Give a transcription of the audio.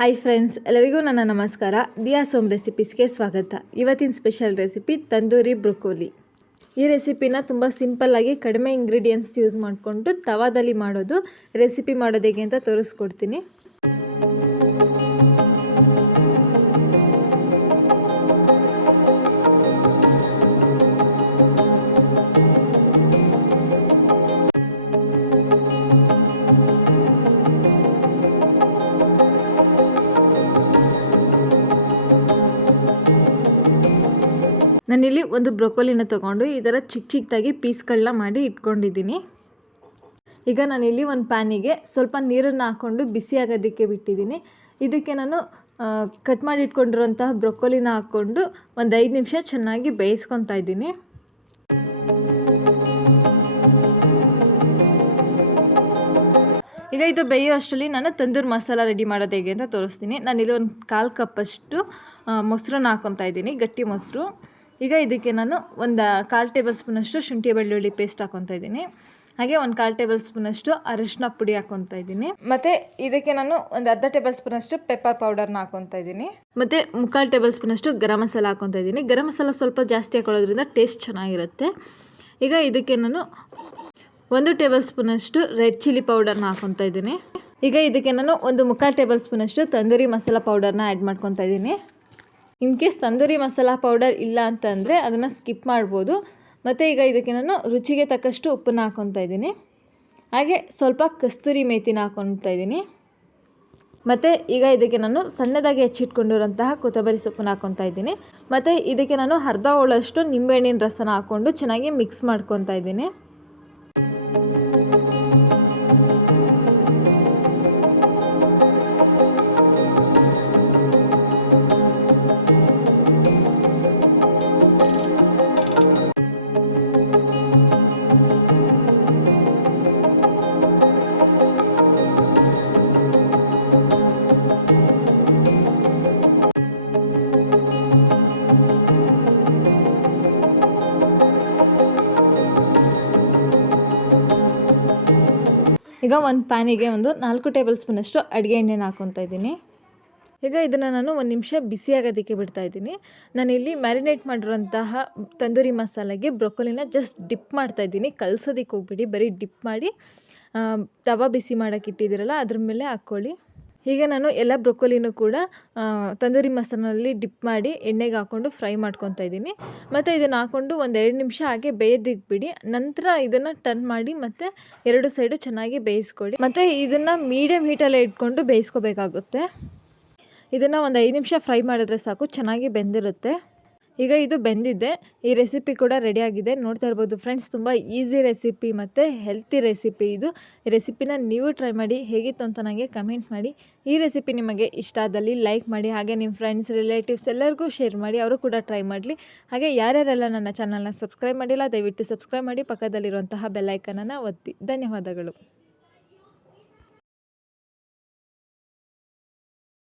Hi friends ಎಲ್ಲರಿಗೂ ನನ್ನ ನಮಸ್ಕಾರ. ದಿಯಾ ಸೋಮ್ ರೆಸಿಪೀಸ್ಗೆ ಸ್ವಾಗತ. ಇವತ್ತಿನ ಸ್ಪೆಷಲ್ ರೆಸಿಪಿ ತಂದೂರಿ ಬ್ರೊಕೋಲಿ. ಈ ರೆಸಿಪಿನ ತುಂಬ ಸಿಂಪಲ್ಲಾಗಿ ಕಡಿಮೆ ಇಂಗ್ರೀಡಿಯೆಂಟ್ಸ್ ಯೂಸ್ ಮಾಡಿಕೊಂಡು ತವಾದಲ್ಲಿ ಮಾಡೋದು. ರೆಸಿಪಿ ಮಾಡೋದು ಹೇಗೆ ಅಂತ ತೋರಿಸ್ಕೊಡ್ತೀನಿ. ನಾನಿಲ್ಲಿ ಒಂದು ಬ್ರೊಕೊಲಿನ ತೊಗೊಂಡು ಈ ಥರ ಚಿಕ್ಕ ಚಿಕ್ಕದಾಗಿ ಪೀಸ್ಗಳನ್ನ ಮಾಡಿ ಇಟ್ಕೊಂಡಿದ್ದೀನಿ. ಈಗ ನಾನಿಲ್ಲಿ ಒಂದು ಪ್ಯಾನಿಗೆ ಸ್ವಲ್ಪ ನೀರನ್ನು ಹಾಕ್ಕೊಂಡು ಬಿಸಿ ಆಗೋದಕ್ಕೆ ಬಿಟ್ಟಿದ್ದೀನಿ. ಇದಕ್ಕೆ ನಾನು ಕಟ್ ಮಾಡಿ ಇಟ್ಕೊಂಡಿರುವಂತಹ ಬ್ರೊಕೊಲಿನ ಹಾಕ್ಕೊಂಡು ಒಂದು ಐದು ನಿಮಿಷ ಚೆನ್ನಾಗಿ ಬೇಯಿಸ್ಕೊತಾ ಇದ್ದೀನಿ. ಈಗ ಇದು ಬೇಯೋ ಅಷ್ಟರಲ್ಲಿ ನಾನು ತಂದೂರ್ ಮಸಾಲ ರೆಡಿ ಮಾಡೋದು ಹೇಗೆ ಅಂತ ತೋರಿಸ್ತೀನಿ. ನಾನಿಲ್ಲಿ ಒಂದು ಕಾಲು ಕಪ್ಪಷ್ಟು ಮೊಸರನ್ನ ಹಾಕೊತಾ ಇದ್ದೀನಿ, ಗಟ್ಟಿ ಮೊಸರು. ಈಗ ಇದಕ್ಕೆ ನಾನು ಒಂದು ಕಾಲು ಟೇಬಲ್ ಸ್ಪೂನಷ್ಟು ಶುಂಠಿ ಬೆಳ್ಳುಳ್ಳಿ ಪೇಸ್ಟ್ ಹಾಕೊತಾ ಇದ್ದೀನಿ. ಹಾಗೆ ಒಂದು ಕಾಲು ಟೇಬಲ್ ಸ್ಪೂನಷ್ಟು ಅರಿಶಿನ ಪುಡಿ ಹಾಕೊತಾ ಇದ್ದೀನಿ. ಮತ್ತು ಇದಕ್ಕೆ ನಾನು ಒಂದು ಅರ್ಧ ಟೇಬಲ್ ಸ್ಪೂನಷ್ಟು ಪೆಪ್ಪರ್ ಪೌಡರ್ನ ಹಾಕೊತಾ ಇದ್ದೀನಿ. ಮತ್ತು ಮುಕ್ಕಾಲು ಟೇಬಲ್ ಸ್ಪೂನಷ್ಟು ಗರಂ ಮಸಾಲ ಹಾಕೊತಾ ಇದ್ದೀನಿ. ಗರಂ ಮಸಾಲ ಸ್ವಲ್ಪ ಜಾಸ್ತಿ ಹಾಕೊಳ್ಳೋದ್ರಿಂದ ಟೇಸ್ಟ್ ಚೆನ್ನಾಗಿರುತ್ತೆ. ಈಗ ಇದಕ್ಕೆ ನಾನು ಒಂದು ಟೇಬಲ್ ಸ್ಪೂನಷ್ಟು ರೆಡ್ ಚಿಲ್ಲಿ ಪೌಡರ್ನ ಹಾಕೊತಾ ಇದ್ದೀನಿ. ಈಗ ಇದಕ್ಕೆ ನಾನು ಒಂದು ಮುಕ್ಕಾಲು ಟೇಬಲ್ ಸ್ಪೂನಷ್ಟು ತಂದೂರಿ ಮಸಾಲ ಪೌಡರ್ನ ಆ್ಯಡ್ ಮಾಡ್ಕೊತಾ ಇದ್ದೀನಿ. In case tandoori masala powder ಇಲ್ಲ ಅಂತಂದರೆ ಅದನ್ನು ಸ್ಕಿಪ್ ಮಾಡ್ಬೋದು. ಮತ್ತು ಈಗ ಇದಕ್ಕೆ ನಾನು ರುಚಿಗೆ ತಕ್ಕಷ್ಟು ಉಪ್ಪನ್ನು ಹಾಕ್ಕೊತಾ ಇದ್ದೀನಿ. ಹಾಗೆ ಸ್ವಲ್ಪ ಕಸ್ತೂರಿ ಮೇಥಿನ ಹಾಕ್ಕೊತಾ ಇದ್ದೀನಿ. ಮತ್ತು ಈಗ ಇದಕ್ಕೆ ನಾನು ಸಣ್ಣದಾಗಿ ಹೆಚ್ಚಿಟ್ಕೊಂಡಿರೋಂತಹ ಕೊತ್ತಂಬರಿ ಸೊಪ್ಪನ್ನ ಹಾಕ್ಕೊತಾ ಇದ್ದೀನಿ. ಮತ್ತು ಇದಕ್ಕೆ ನಾನು ಅರ್ಧ ಹೋಳಷ್ಟು ನಿಂಬೆಹಣ್ಣಿನ ರಸನ ಹಾಕ್ಕೊಂಡು ಚೆನ್ನಾಗಿ ಮಿಕ್ಸ್ ಮಾಡ್ಕೊತಾ ಇದ್ದೀನಿ. ಈಗ ಒಂದು ಪ್ಯಾನಿಗೆ ಒಂದು ನಾಲ್ಕು ಟೇಬಲ್ ಸ್ಪೂನಷ್ಟು ಅಡುಗೆ ಎಣ್ಣೆನ ಹಾಕ್ಕೊತಾ ಇದ್ದೀನಿ. ಈಗ ಇದನ್ನು ನಾನು ಒಂದು ನಿಮಿಷ ಬಿಸಿ ಆಗೋದಕ್ಕೆ ಬಿಡ್ತಾ ಇದ್ದೀನಿ. ನಾನಿಲ್ಲಿ ಮ್ಯಾರಿನೇಟ್ ಮಾಡಿರುವಂತಹ ತಂದೂರಿ ಮಸಾಲೆಗೆ ಬ್ರೊಕೊಲಿನ ಜಸ್ಟ್ ಡಿಪ್ ಮಾಡ್ತಾ ಇದ್ದೀನಿ. ಕಲಸೋದಕ್ಕೆ ಹೋಗ್ಬಿಡಿ, ಬರೀ ಡಿಪ್ ಮಾಡಿ ತವಾ ಬಿಸಿ ಮಾಡೋಕ್ಕೆ ಇಟ್ಟಿದ್ದೀರಲ್ಲ, ಅದ್ರ ಮೇಲೆ ಹಾಕ್ಕೊಳ್ಳಿ ಹೀಗೆ ನಾನು ಎಲ್ಲ ಬ್ರೊಕೊಲಿನೂ ಕೂಡ ತಂದೂರಿ ಮಸಾಲಲ್ಲಿ ಡಿಪ್ ಮಾಡಿ ಎಣ್ಣೆಗೆ ಹಾಕ್ಕೊಂಡು ಫ್ರೈ ಮಾಡ್ಕೊತಾ ಇದ್ದೀನಿ. ಮತ್ತು ಇದನ್ನು ಹಾಕ್ಕೊಂಡು ಒಂದು ಎರಡು ನಿಮಿಷ ಹಾಗೆ ಬೇಯೋದಕ್ಕೆ ನಂತರ ಇದನ್ನು ಟರ್ನ್ ಮಾಡಿ ಮತ್ತು ಎರಡು ಸೈಡು ಚೆನ್ನಾಗಿ ಬೇಯಿಸ್ಕೊಡಿ. ಮತ್ತು ಇದನ್ನು ಮೀಡಿಯಮ್ ಹೀಟಲ್ಲೇ ಇಟ್ಕೊಂಡು ಬೇಯಿಸ್ಕೋಬೇಕಾಗುತ್ತೆ. ಇದನ್ನು ಒಂದು ಐದು ನಿಮಿಷ ಫ್ರೈ ಮಾಡಿದ್ರೆ ಸಾಕು, ಚೆನ್ನಾಗಿ ಬೆಂದಿರುತ್ತೆ. ಈಗ ಇದು ಬೆಂದಿದೆ. ಈ ರೆಸಿಪಿ ಕೂಡ ರೆಡಿಯಾಗಿದೆ ನೋಡ್ತಾ ಇರ್ಬೋದು ಫ್ರೆಂಡ್ಸ್ ತುಂಬ ಈಸಿ ರೆಸಿಪಿ ಮತ್ತು ಹೆಲ್ತಿ ರೆಸಿಪಿ ಇದು. ರೆಸಿಪಿನ ನೀವು ಟ್ರೈ ಮಾಡಿ, ಹೇಗಿತ್ತು ಅಂತ ನನಗೆ ಕಮೆಂಟ್ ಮಾಡಿ. ಈ ರೆಸಿಪಿ ನಿಮಗೆ ಇಷ್ಟ ಆದಲ್ಲಿ ಲೈಕ್ ಮಾಡಿ, ಹಾಗೆ ನಿಮ್ಮ ಫ್ರೆಂಡ್ಸ್ ರಿಲೇಟಿವ್ಸ್ ಎಲ್ಲರಿಗೂ ಶೇರ್ ಮಾಡಿ, ಅವರು ಕೂಡ ಟ್ರೈ ಮಾಡಲಿ. ಹಾಗೆ ಯಾರ್ಯಾರೆಲ್ಲ ನನ್ನ ಚಾನಲ್ನ ಸಬ್ಸ್ಕ್ರೈಬ್ ಮಾಡಿಲ್ಲ, ದಯವಿಟ್ಟು ಸಬ್ಸ್ಕ್ರೈಬ್ ಮಾಡಿ, ಪಕ್ಕದಲ್ಲಿರುವಂತಹ ಬೆಲ್ಲೈಕನನ್ನು ಒತ್ತಿ. ಧನ್ಯವಾದಗಳು.